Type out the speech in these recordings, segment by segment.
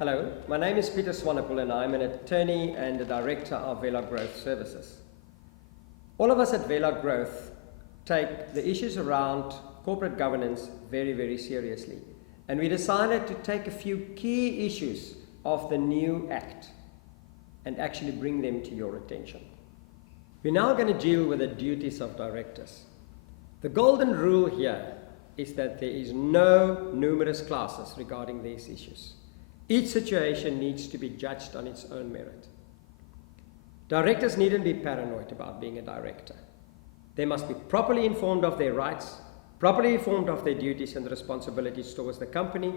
Hello, my name is Peter Swanepoel and I'm an attorney and the director of Vela Growth Services. All of us at Vela Growth take the issues around corporate governance very, very seriously. And we decided to take a few key issues of the new Act and actually bring them to your attention. We're now going to deal with the duties of directors. The golden rule here is that there is no numerous classes regarding these issues. Each situation needs to be judged on its own merit. Directors needn't be paranoid about being a director. They must be properly informed of their rights, properly informed of their duties and responsibilities towards the company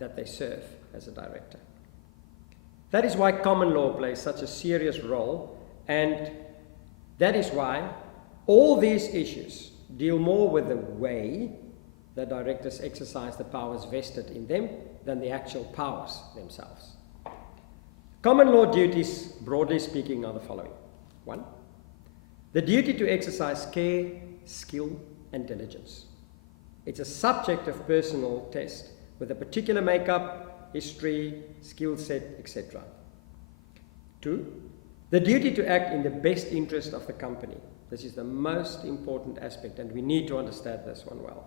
that they serve as a director. That is why common law plays such a serious role, and that is why all these issues deal more with the way that directors exercise the powers vested in them than the actual powers themselves. Common law duties, broadly speaking, are the following. 1. The duty to exercise care, skill, and diligence. It's a subjective personal test with a particular makeup, history, skill set, etc. 2. The duty to act in the best interest of the company. This is the most important aspect, and we need to understand this one well.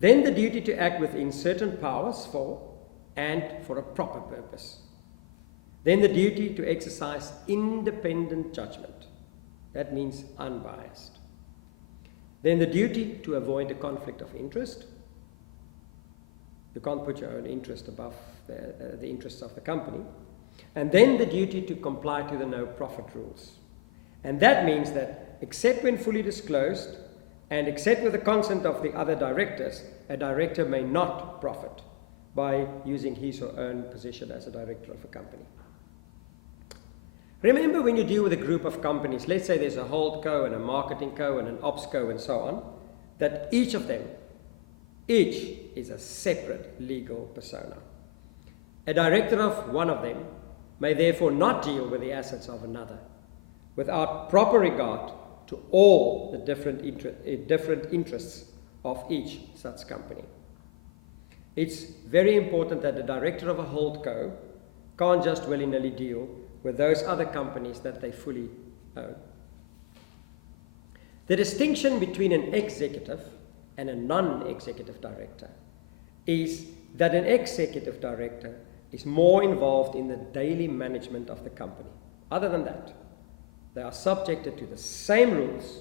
Then the duty to act within certain powers for a proper purpose. Then the duty to exercise independent judgment. That means unbiased. Then the duty to avoid a conflict of interest. You can't put your own interest above the interests of the company. And then the duty to comply to the no profit rules. And that means that except when fully disclosed, and except with the consent of the other directors, a director may not profit by using his or her own position as a director of a company. Remember, when you deal with a group of companies, let's say there's a holdco and a marketing co and an ops co and so on, that each is a separate legal persona. A director of one of them may therefore not deal with the assets of another without proper regard to all the different interests of each such company. It's very important that the director of a holdco can't just willy-nilly deal with those other companies that they fully own. The distinction between an executive and a non-executive director is that an executive director is more involved in the daily management of the company. Other than that, they are subjected to the same rules,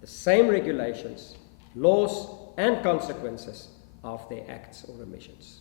the same regulations, laws, and consequences of their acts or omissions.